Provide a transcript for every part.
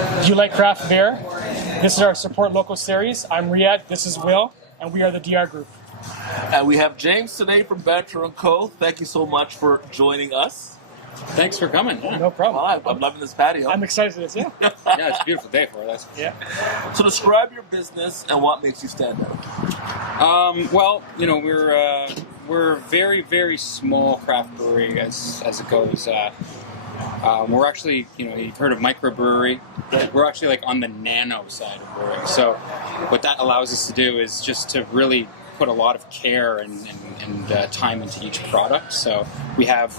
Do you like craft beer? This is our Support Local series. I'm Riyad, this is Will, and we are the DR Group. And we have James today from Banter and Co. Thank you so much for joining us. Thanks for coming. Yeah. No problem. Well, I'm loving this patio. I'm excited for this, yeah. Yeah, it's a beautiful day for us. Yeah. So describe your business and what makes you stand out. Well, we're a very, very small craft brewery as it goes. We're actually, you've heard of microbrewery. We're actually like on the nano side of brewing. So what that allows us to do is just to really put a lot of care and time into each product. So we have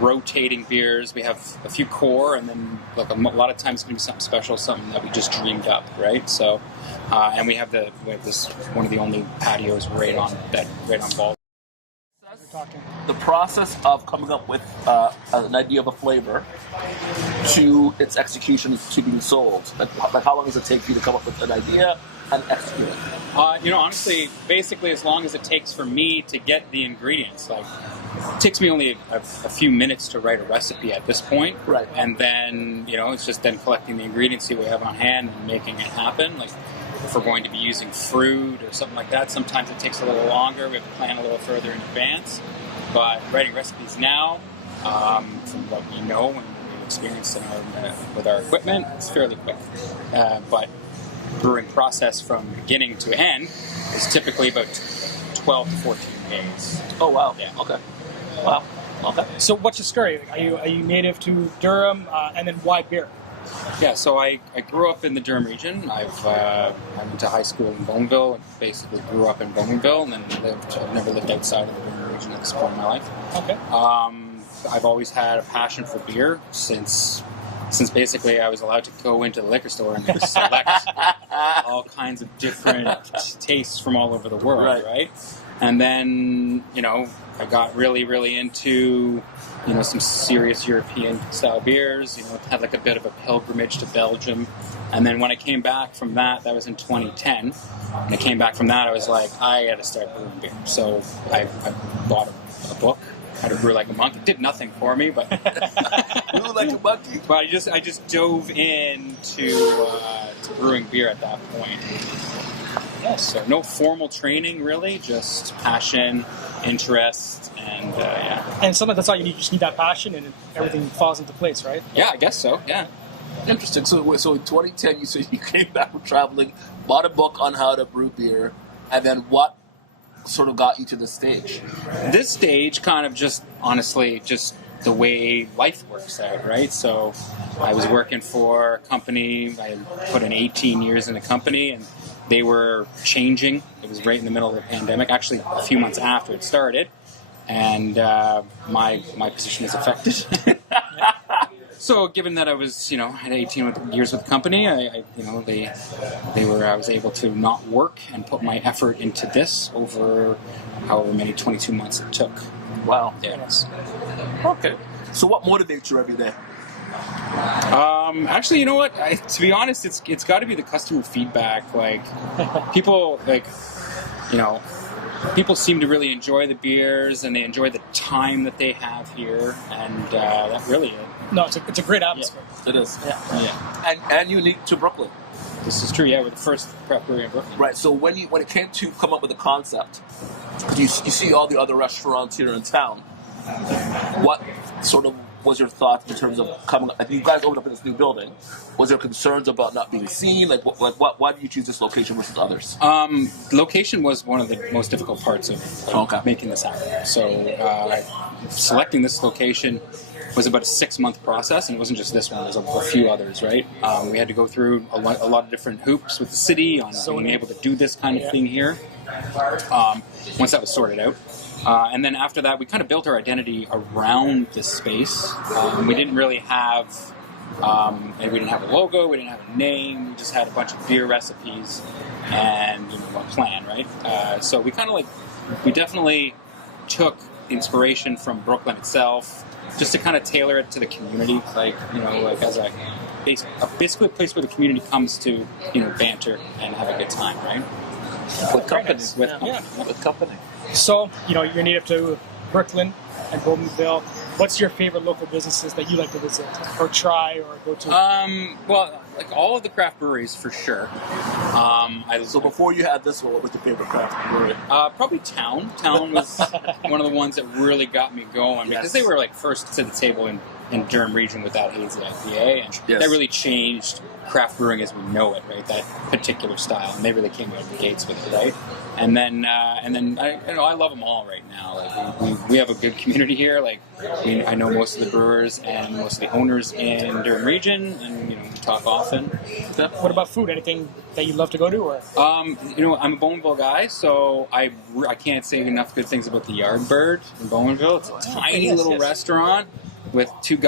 rotating beers. We have a few core, and then like a lot of times it's going to be something special, something that we just dreamed up, right? So, and we have this one of the only patios right on Ball. The process of coming up with an idea of a flavor to its execution to being sold. Like how long does it take for you to come up with an idea and execute it? Honestly, basically as long as it takes for me to get the ingredients. Like, it takes me only a few minutes to write a recipe at this point. Right. And then, it's just then collecting the ingredients, see what we have on hand, and making it happen. Like, if we're going to be using fruit or something like that, sometimes it takes a little longer. We have to plan a little further in advance. But writing recipes now, from what we know and we've experienced with our equipment, it's fairly quick. But brewing process from beginning to end is typically about 12 to 14 days. Oh, wow. Yeah. Okay. Wow. Okay. So what's your story? Are you native to Durham, and then why beer? Yeah, so I grew up in the Durham Region. I went to high school in Bowmanville, and basically grew up in Bowmanville, and then I've never lived outside of the Durham Region at this point in my life. Okay. I've always had a passion for beer since basically I was allowed to go into the liquor store and select all kinds of different tastes from all over the world, right? And then, I got really, really into, some serious European-style beers, had like a bit of a pilgrimage to Belgium. And then when I came back from that was in 2010. When I came back from that, I was like, I got to start brewing beer. So I bought a book, How to Brew Like a Monk. It did nothing for me, but Brew like a monkey. But I just dove into to brewing beer at that point. Yeah, so no formal training really, just passion, interest, and yeah. And sometimes that's all you need. You just need that passion, and everything falls into place, right? Yeah, I guess so. Yeah. Interesting. So in 2010, you said you came back from traveling, bought a book on how to brew beer, and then what sort of got you to this stage? This stage kind of just, honestly, just the way life works out, right? So I was working for a company. I put in 18 years in a company, and they were changing. It was right in the middle of the pandemic, actually a few months after it started, and my position was affected. So, given that I was, had 18 years with the company, I was able to not work and put my effort into this over however many 22 months it took. Wow. Yes. Okay. So, what motivates you every day? Actually, you know what? To be honest, it's got to be the customer feedback. Like, people people seem to really enjoy the beers, and they enjoy the time that they have here, and that really. No, it's a great atmosphere. Yeah, it is. Yeah. And unique to Brooklyn. This is true. Yeah, we're the first craft brewery in Brooklyn. Right. So when it came to come up with a concept, you see all the other restaurants here in town. What sort of was your thought in terms of coming up? Like, you guys opened up in this new building. Was there concerns about not being seen? Why did you choose this location versus others? Location was one of the most difficult parts of making this happen. So selecting this location was about a 6-month process, and it wasn't just this one. There was a few others, right? We had to go through a lot of different hoops with the city on being able to do this kind of thing here. Once that was sorted out. And then after that, we kind of built our identity around this space. We didn't really have we didn't have a logo, we didn't have a name, we just had a bunch of beer recipes and a plan, right? So we definitely took inspiration from Brooklyn itself, just to kind of tailor it to the community, as basically a place where the community comes to, banter and have a good time, right? With company. With company. With company. So, you're native to Brooklyn and Bowmanville. What's your favorite local businesses that you like to visit or try or go to? Well, like all of the craft breweries for sure. So before you had this one, what was your favorite craft brewery? Probably Town. Town was one of the ones that really got me going because they were like first to the table in Durham Region with that hazy IPA, and that really changed craft brewing as we know it, right? That particular style, and they really came out of the gates with it, right? And then I love them all right now. Like we have a good community here. Like I know most of the brewers and most of the owners in Durham Region, and we talk often. What about food? Anything that you love to go to? Or I'm a Bowmanville guy, so I can't say enough good things about the Yardbird in Bowmanville. It's a tiny little restaurant with two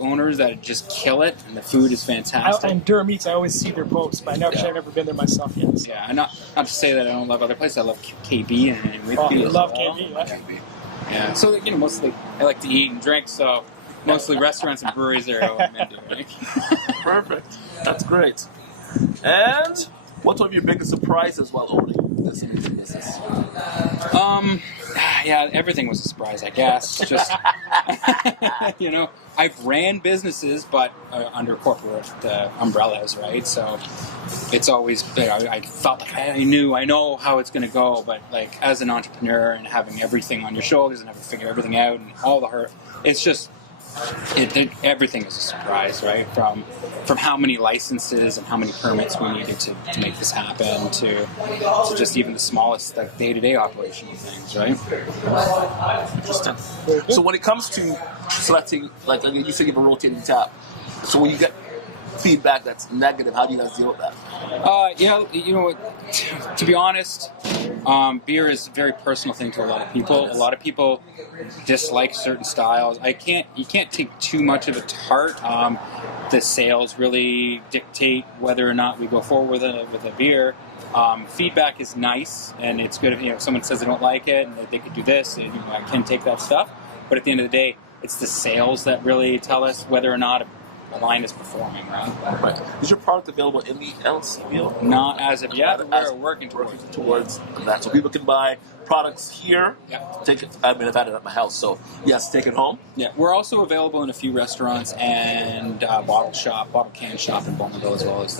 owners that just kill it, and the food is fantastic. And Durham Eats, I always see their posts, but I've never been there myself yet. So. Yeah, and not to say that I don't love other places. I love KB and Whitby. I love KB. Yeah, so mostly I like to eat and drink, so mostly restaurants and breweries are what I'm into. Right? Perfect. That's great. And what's one of your biggest surprises while owning this amazing business? Yeah, everything was a surprise, I guess. Just I've ran businesses, but under corporate umbrellas, right? So it's always I felt like I know how it's going to go, but like as an entrepreneur and having everything on your shoulders and having to figure everything out and all the hurt, it's just. Everything is a surprise, right? From how many licenses and how many permits we needed to make this happen to just even the smallest like day-to-day operational things, right? Interesting. So when it comes to selecting, like you said, you have a rotating tap. So when you get feedback that's negative, how do you guys deal with that? To be honest, beer is a very personal thing to a lot of people. A lot of people dislike certain styles. You can't take too much of it to heart. The sales really dictate whether or not we go forward with a beer. Feedback is nice, and it's good if someone says they don't like it and they could do this, and I can take that stuff. But at the end of the day, it's the sales that really tell us whether or not a line is performing, right? Is your product available in the LC field? Not as of yet. We're working towards that. So people can buy products here. Take it. I've had it at my house, so yes, take it home. Yeah, we're also available in a few restaurants and bottle can shop in Bowmanville, as well as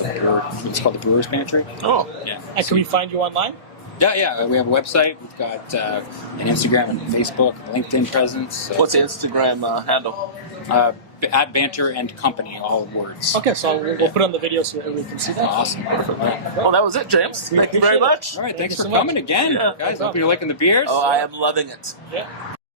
it's called the Brewer's Pantry. Oh, yeah. And can we find you online? Yeah. We have a website. We've got an Instagram and Facebook, LinkedIn presence. So. What's the Instagram handle? At Banter and Company, all words. Okay, so we'll put on the video so we can see that. Awesome. Well, that was it, James. Thank you very much. All right, thanks for coming again, guys. Hope you're liking the beers. Oh, I am loving it. Yeah.